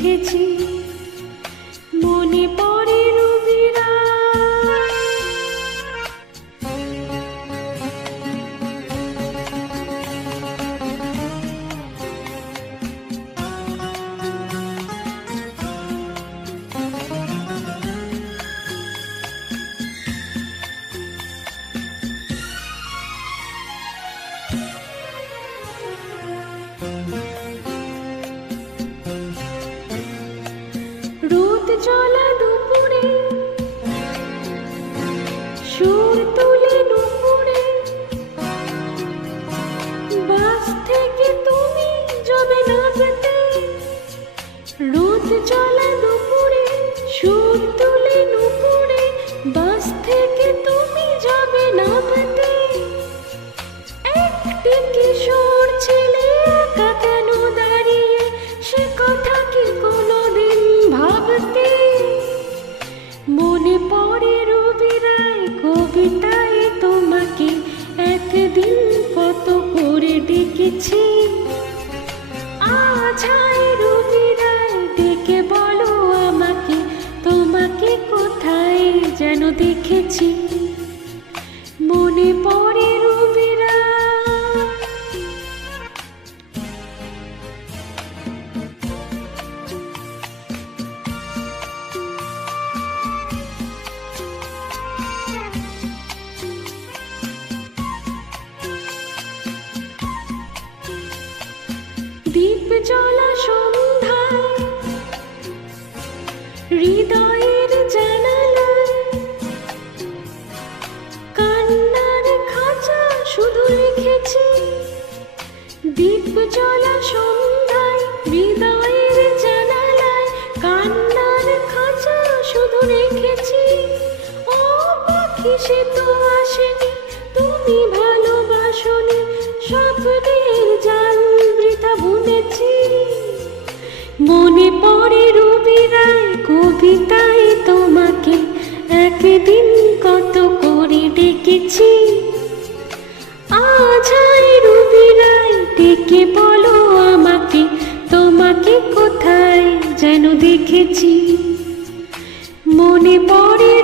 দেখেছি, মনে পড়ে রবিরা। রোদ জ্বলা দুপুরে সুর তুলে নুপুরে, বাস থেকে তুমি যাবে নাচতে। রোদ জ্বলা দুপুরে সুর তুলে নুপুরে, বাস থেকে তুমি যাবে নাচতে। একটি কিশোর ছেলে একা কেন দাঁড়িয়ে, সে কথা কি কোনোদিন ভাবতে? মনে পড়ে রবি রায় কবিতায় তোমাকে একদিন কত করে ডেকেছি। আজ হায় রবি রায় ডেকে বলো আমাকে, তোমাকে কোথায় যেন দেখেছি। মনে পড়ে রবি রায়। দীপ জ্বলা সন্ধ্যায় হৃদয়ের জানালায়, কান্নার খাঁচা শুধু লিখেছি। দীপ জ্বলা সন্ধ্যায় হৃদয়ের জানালায়, কান্নার খাঁচা শুধু রেখেছি। ও পাখি সে তো আসেনি, তুমি ভালোবাসনি, স্বপ্নের জাল বৃথা বুনেছি। মনে পড়ে রবি রায় কবিতায় তোমাকে একদিন কত করে ডেকেছি। আজ হায় রবি রায় ডেকে বলো আমাকে, তোমাকে কোথায় যেন দেখেছি। মনে পড়ে